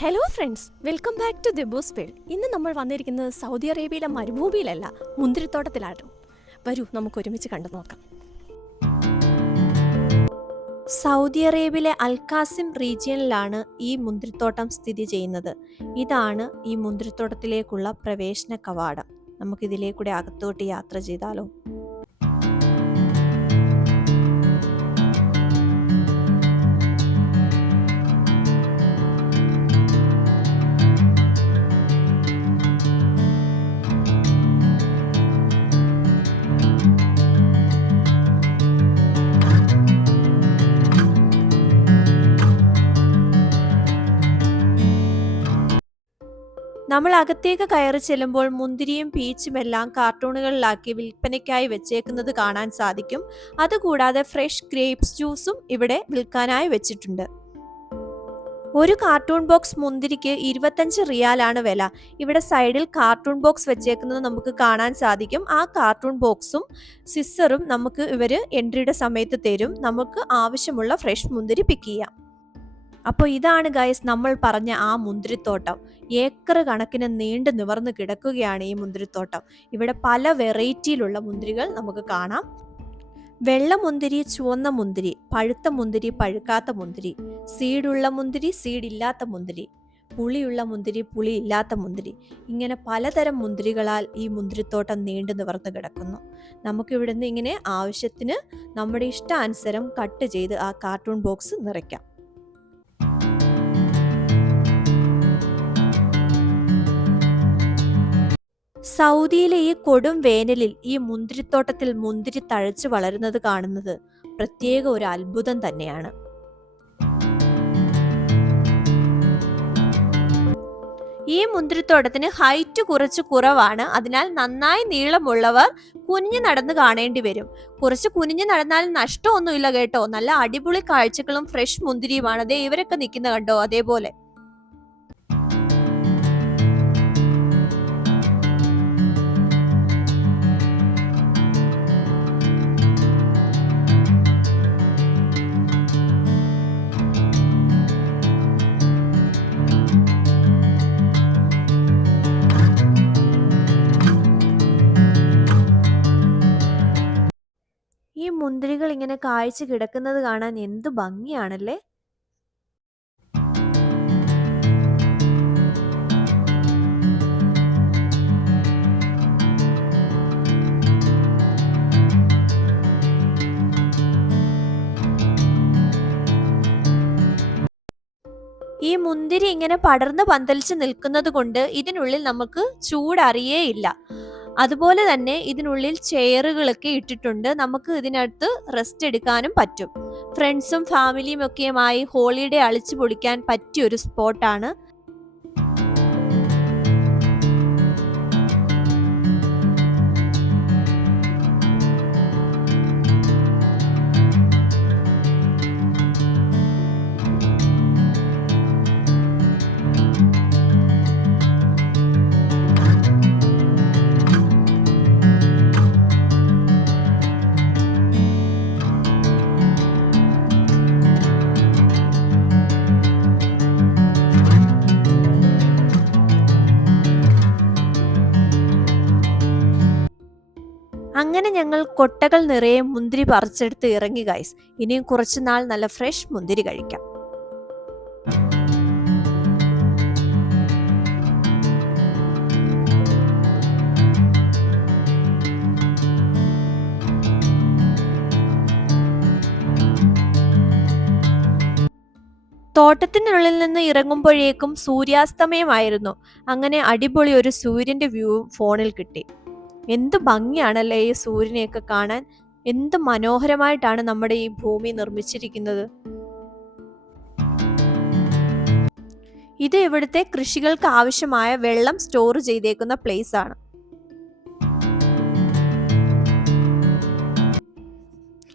Hello friends, welcome back to ദിബൂസ് world. ഇന്ന് നമ്മൾ വന്നിരിക്കുന്നത് സൗദി അറേബ്യയിലെ മരുഭൂമിയിലല്ല, മുന്തിരിത്തോട്ടത്തിലാണ്. വരൂ, നമുക്ക് ഒരുമിച്ച് കണ്ടു നോക്കാം. സൗദി അറേബ്യയിലെ അൽഖാസിം റീജിയനിലാണ് ഈ മുന്തിരിത്തോട്ടം സ്ഥിതി ചെയ്യുന്നത്. ഇതാണ് ഈ മുന്തിരിത്തോട്ടത്തിലേക്കുള്ള പ്രവേശന കവാടം. നമുക്കിതിലേക്കൂടെ അകത്തോട്ട് യാത്ര ചെയ്താലോ? നമ്മൾ അകത്തേക്ക് കയറി ചെല്ലുമ്പോൾ മുന്തിരിയും പീച്ചും എല്ലാം കാർട്ടൂണുകളിലാക്കി വിൽപ്പനയ്ക്കായി വെച്ചേക്കുന്നത് കാണാൻ സാധിക്കും. അതുകൂടാതെ ഫ്രഷ് ഗ്രേപ്സ് ജ്യൂസും ഇവിടെ വിൽക്കാനായി വെച്ചിട്ടുണ്ട്. ഒരു കാർട്ടൂൺ ബോക്സ് മുന്തിരിക്ക് 25 റിയാലാണ് വില. ഇവിടെ സൈഡിൽ കാർട്ടൂൺ ബോക്സ് വെച്ചേക്കുന്നത് നമുക്ക് കാണാൻ സാധിക്കും. ആ കാർട്ടൂൺ ബോക്സും സിസറും നമുക്ക് ഇവര് എൻട്രിയുടെ സമയത്ത് തരും. നമുക്ക് ആവശ്യമുള്ള ഫ്രഷ് മുന്തിരി പിക്ക് ചെയ്യാം. അപ്പോൾ ഇതാണ് ഗൈസ് നമ്മൾ പറഞ്ഞ ആ മുന്തിരിത്തോട്ടം. ഏക്കർ കണക്കിന് നീണ്ടു നിവർന്ന് കിടക്കുകയാണ് ഈ മുന്തിരിത്തോട്ടം. ഇവിടെ പല വെറൈറ്റിയിലുള്ള മുന്തിരികൾ നമുക്ക് കാണാം. വെള്ള മുന്തിരി, ചുവന്ന മുന്തിരി, പഴുത്ത മുന്തിരി, പഴുക്കാത്ത മുന്തിരി, സീഡുള്ള മുന്തിരി, സീഡില്ലാത്ത മുന്തിരി, പുളിയുള്ള മുന്തിരി, പുളി ഇല്ലാത്ത മുന്തിരി, ഇങ്ങനെ പലതരം മുന്തിരികളാൽ ഈ മുന്തിരിത്തോട്ടം നീണ്ടു നിവർന്ന് കിടക്കുന്നു. നമുക്കിവിടുന്ന് ഇങ്ങനെ ആവശ്യത്തിന് നമ്മുടെ ഇഷ്ടാനുസരം കട്ട് ചെയ്ത് ആ കാർട്ടൂൺ ബോക്സ് നിറയ്ക്കാം. സൗദിയിലെ ഈ കൊടും വേനലിൽ ഈ മുന്തിരിത്തോട്ടത്തിൽ മുന്തിരി തഴച്ചു വളരുന്നത് കാണുന്നത് പ്രത്യേക ഒരു അത്ഭുതം തന്നെയാണ്. ഈ മുന്തിരിത്തോട്ടത്തിന് ഹൈറ്റ് കുറച്ച് കുറവാണ്. അതിനാൽ നന്നായി നീളമുള്ളവർ കുനിഞ്ഞു നടന്ന് കാണേണ്ടി വരും. കുറച്ച് കുനിഞ്ഞു നടന്നാലും നഷ്ടമൊന്നുമില്ല കേട്ടോ. നല്ല അടിപൊളി കാഴ്ചകളും ഫ്രഷ് മുന്തിരിയുമാണ്. അതേ ഇവരൊക്കെ നിൽക്കുന്ന കണ്ടോ, അതേപോലെ. ഈ മുന്തിരികൾ ഇങ്ങനെ കായ്ച്ചു കിടക്കുന്നത് കാണാൻ എന്ത് ഭംഗിയാണല്ലേ. ഈ മുന്തിരി ഇങ്ങനെ പടർന്ന് പന്തലിച്ച് നിൽക്കുന്നത് കൊണ്ട് ഇതിനുള്ളിൽ നമുക്ക് ചൂടറിയേയില്ല. അതുപോലെ തന്നെ ഇതിനുള്ളിൽ ചെയറുകളൊക്കെ ഇട്ടിട്ടുണ്ട്. നമുക്ക് ഇതിനകത്ത് റെസ്റ്റ് എടുക്കാനും പറ്റും. ഫ്രണ്ട്സും ഫാമിലിയും ഒക്കെയുമായി ഹോളിഡേ അളിച്ചു പൊളിക്കാൻ പറ്റിയ ഒരു സ്പോട്ടാണ്. അങ്ങനെ ഞങ്ങൾ കൊട്ടകൾ നിറയെ മുന്തിരി പറിച്ചെടുത്ത് ഇറങ്ങി ഗൈസ്. ഇനിയും കുറച്ചു നാൾ നല്ല ഫ്രഷ് മുന്തിരി കഴിക്കാം. തോട്ടത്തിനുള്ളിൽ നിന്ന് ഇറങ്ങുമ്പോഴേക്കും സൂര്യാസ്തമയമായിരുന്നു. അങ്ങനെ അടിപൊളി ഒരു സൂര്യന്റെ വ്യൂവും ഫോണിൽ കിട്ടി. എന്ത് ഭംഗിയാണല്ലേ ഈ സൂര്യനെയൊക്കെ കാണാൻ. എന്ത് മനോഹരമായിട്ടാണ് നമ്മുടെ ഈ ഭൂമി നിർമ്മിച്ചിരിക്കുന്നത്. ഇത് ഇവിടുത്തെ കൃഷികൾക്ക് ആവശ്യമായ വെള്ളം സ്റ്റോർ ചെയ്തേക്കുന്ന പ്ലേസ് ആണ്.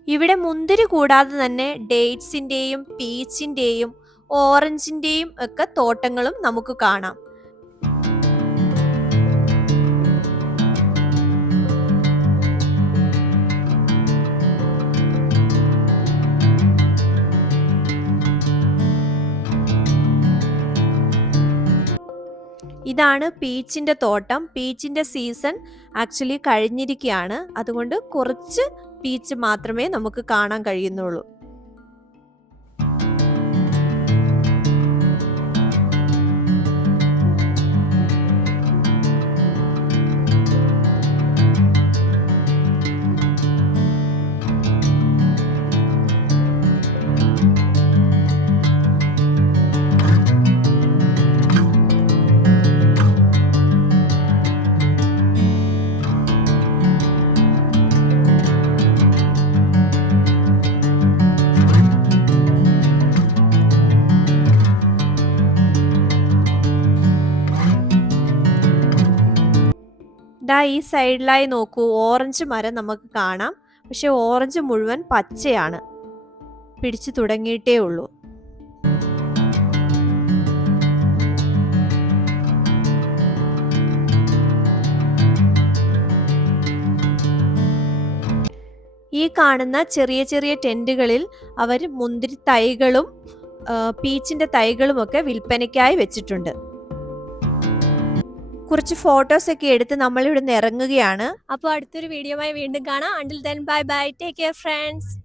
ഇവിടെ മുന്തിരി കൂടാതെ തന്നെ ഡേറ്റ്സിന്റെയും പീച്ചിന്റെയും ഓറഞ്ചിന്റെയും ഒക്കെ തോട്ടങ്ങളും നമുക്ക് കാണാം. ഇതാണ് പീച്ചിന്റെ തോട്ടം. പീച്ചിന്റെ സീസൺ ആക്ച്വലി കഴിഞ്ഞിരിക്കുകയാണ്. അതുകൊണ്ട് കുറച്ച് പീച്ച് മാത്രമേ നമുക്ക് കാണാൻ കഴിയുന്നുള്ളൂ. ദാ ഈ സൈഡിലായി നോക്കൂ, ഓറഞ്ച് മരം നമുക്ക് കാണാം. പക്ഷെ ഓറഞ്ച് മുഴുവൻ പച്ചയാണ്, പിടിച്ചു തുടങ്ങിയിട്ടേ ഉള്ളൂ. ഈ കാണുന്ന ചെറിയ ചെറിയ ടെന്റുകളിൽ അവർ മുന്തിരി തൈകളും പീച്ചിന്റെ തൈകളും ഒക്കെ വിൽപ്പനയ്ക്കായി വെച്ചിട്ടുണ്ട്. കുറച്ച് ഫോട്ടോസ് ഒക്കെ എടുത്ത് നമ്മൾ ഇവിടെ നിന്ന് ഇറങ്ങുകയാണ്. അപ്പോൾ അടുത്തൊരു വീഡിയോയുമായി വീണ്ടും കാണാം. Until then, bye bye. Take care, friends.